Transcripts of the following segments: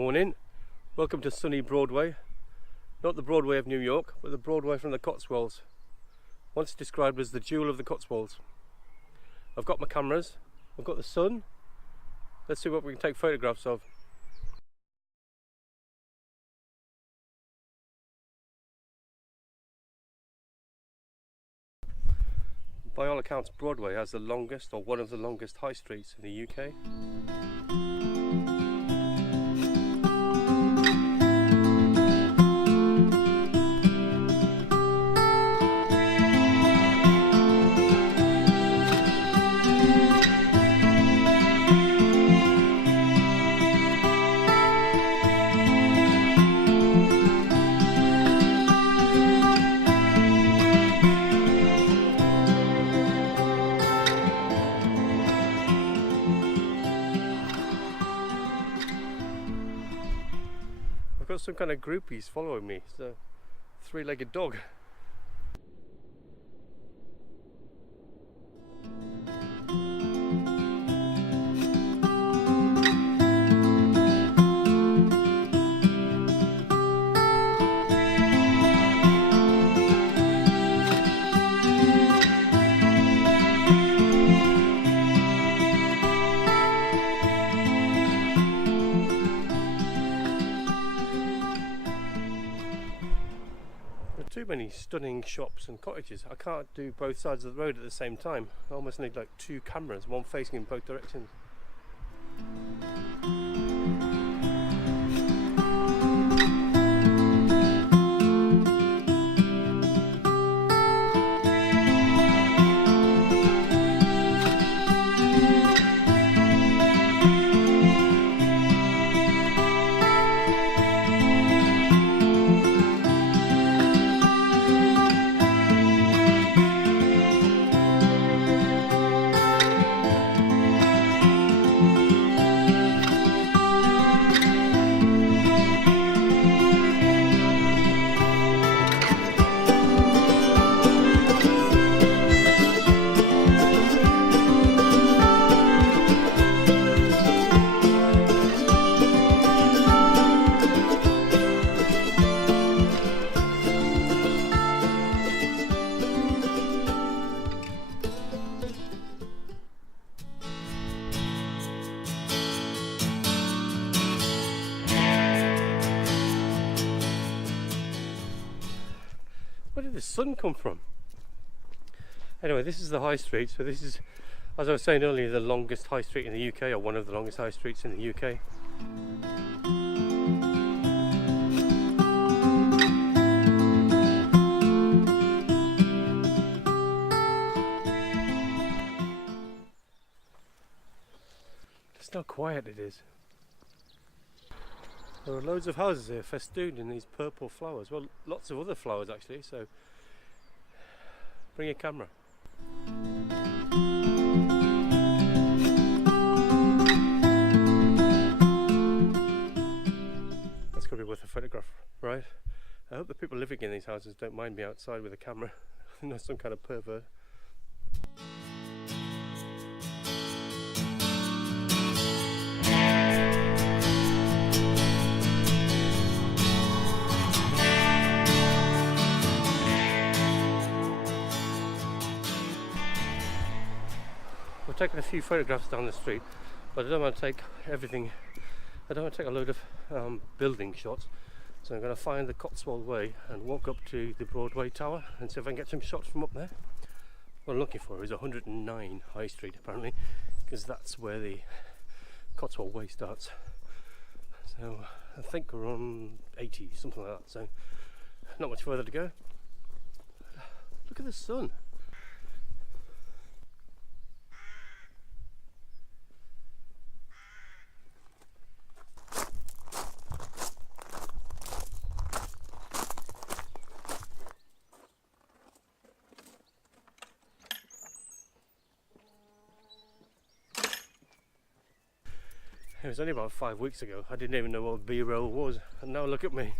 Morning, welcome to sunny Broadway. Not the Broadway of New York, but the Broadway from the Cotswolds. Once described as the jewel of the Cotswolds. I've got my cameras, I've got the sun. Let's see what we can take photographs of. By all accounts, Broadway has the longest, or one of the longest, high streets in the UK. I've got some kind of groupies following me. It's a three-legged dog. Too many stunning shops and cottages. I can't do both sides of the road at the same time. I almost need like two cameras, one facing in both directions. Where did the sun come from? Anyway, this is the high street. So this is, as I was saying earlier, the longest high street in the UK, or one of the longest high streets in the UK. Just how quiet it is. There are loads of houses here festooned in these purple flowers. Well, lots of other flowers actually, so bring your camera. That's going to be worth a photograph, right? I hope the people living in these houses don't mind me outside with a camera. I'm not some kind of pervert. We've taken a few photographs down the street, but I don't want to take everything. I don't want to take a load of building shots, so I'm going to find the Cotswold Way and walk up to the Broadway Tower and see if I can get some shots from up there. What I'm looking for is 109 High Street apparently, because that's where the Cotswold Way starts. So I think we're on 80, something like that, so not much further to go. Look at the sun. It was only about 5 weeks ago. I didn't even know what B-roll was, and now look at me.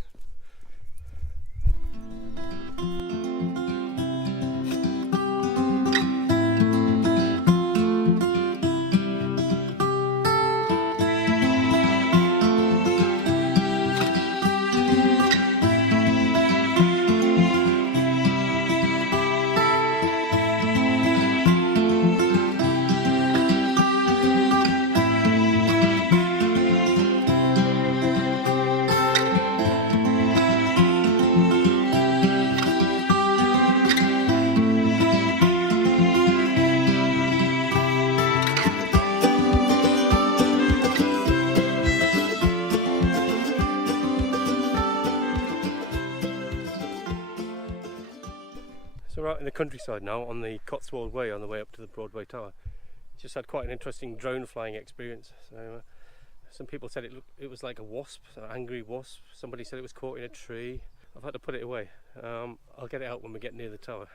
the countryside now on the Cotswold Way on the way up to the Broadway tower. Just had quite an interesting drone flying experience. So some people said it was like a wasp, an angry wasp. Somebody said it was caught in a tree. I've had to put it away. I'll get it out when we get near the tower.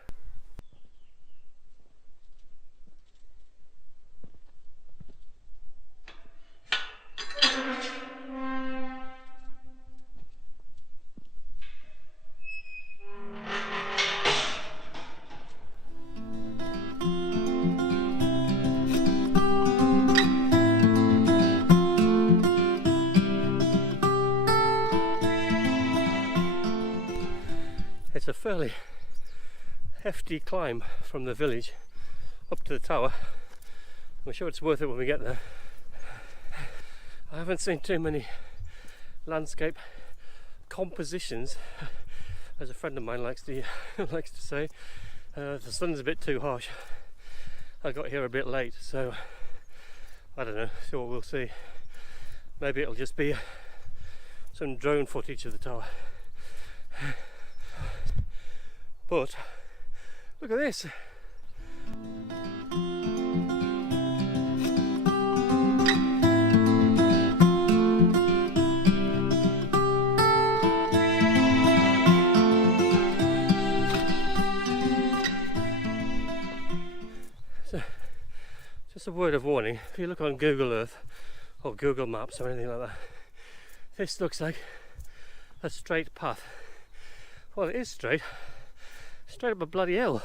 It's a fairly hefty climb from the village up to the tower. I'm sure it's worth it when we get there. I haven't seen too many landscape compositions, as a friend of mine likes to say. The sun's a bit too harsh. I got here a bit late, so I don't know, see what we'll see. Maybe it'll just be some drone footage of the tower. But look at this. So, just a word of warning, if you look on Google Earth or Google Maps or anything like that, this looks like a straight path. Well, it is straight up a bloody hill.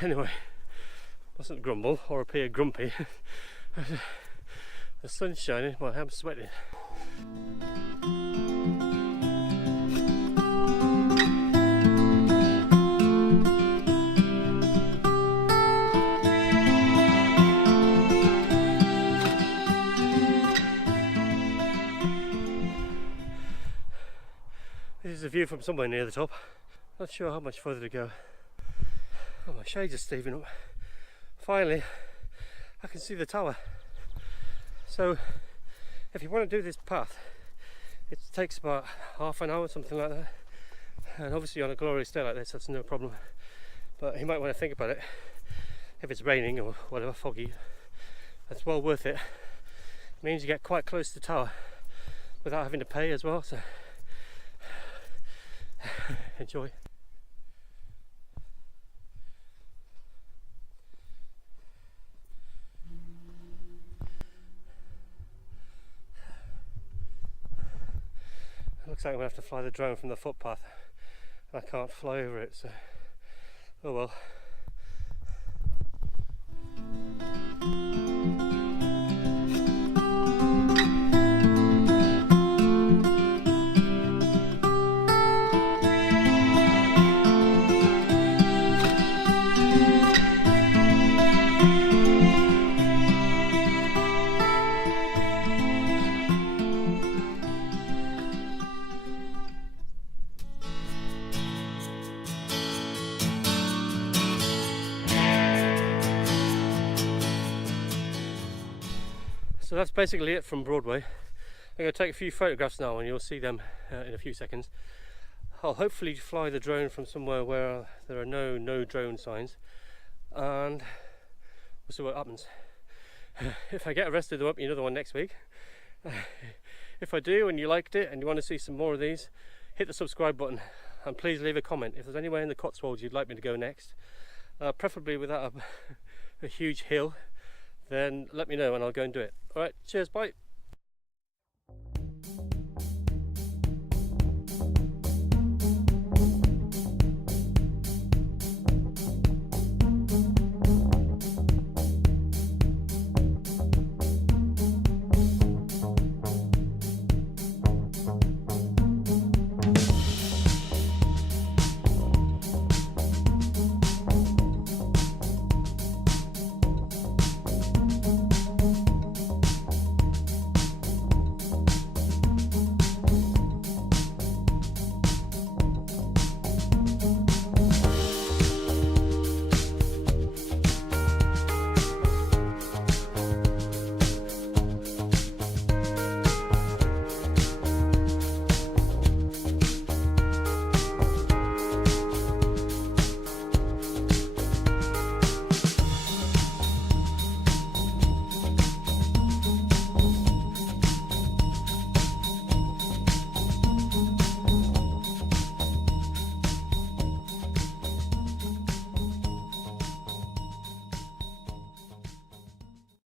Anyway, mustn't grumble or appear grumpy. The sun's shining, well, I'm sweating. This is a view from somewhere near the top. Not sure how much further to go. Oh, my shades are steaming up. Finally, I can see the tower. So, if you want to do this path, it takes about half an hour, something like that. And obviously on a glorious day like this, that's no problem. But you might want to think about it. If it's raining or whatever, foggy, that's well worth it. It means you get quite close to the tower without having to pay as well. So. Enjoy. It looks like I'm going to have to fly the drone from the footpath. I can't fly over it, so oh well. So that's basically it from Broadway. I'm going to take a few photographs now and you'll see them in a few seconds. I'll hopefully fly the drone from somewhere where there are no drone signs, and we'll see what happens. If I get arrested, there won't be another one next week. If I do and you liked it and you want to see some more of these, hit the subscribe button and please leave a comment if there's anywhere in the Cotswolds you'd like me to go next, preferably without a huge hill. Then let me know and I'll go and do it. Alright, cheers, bye.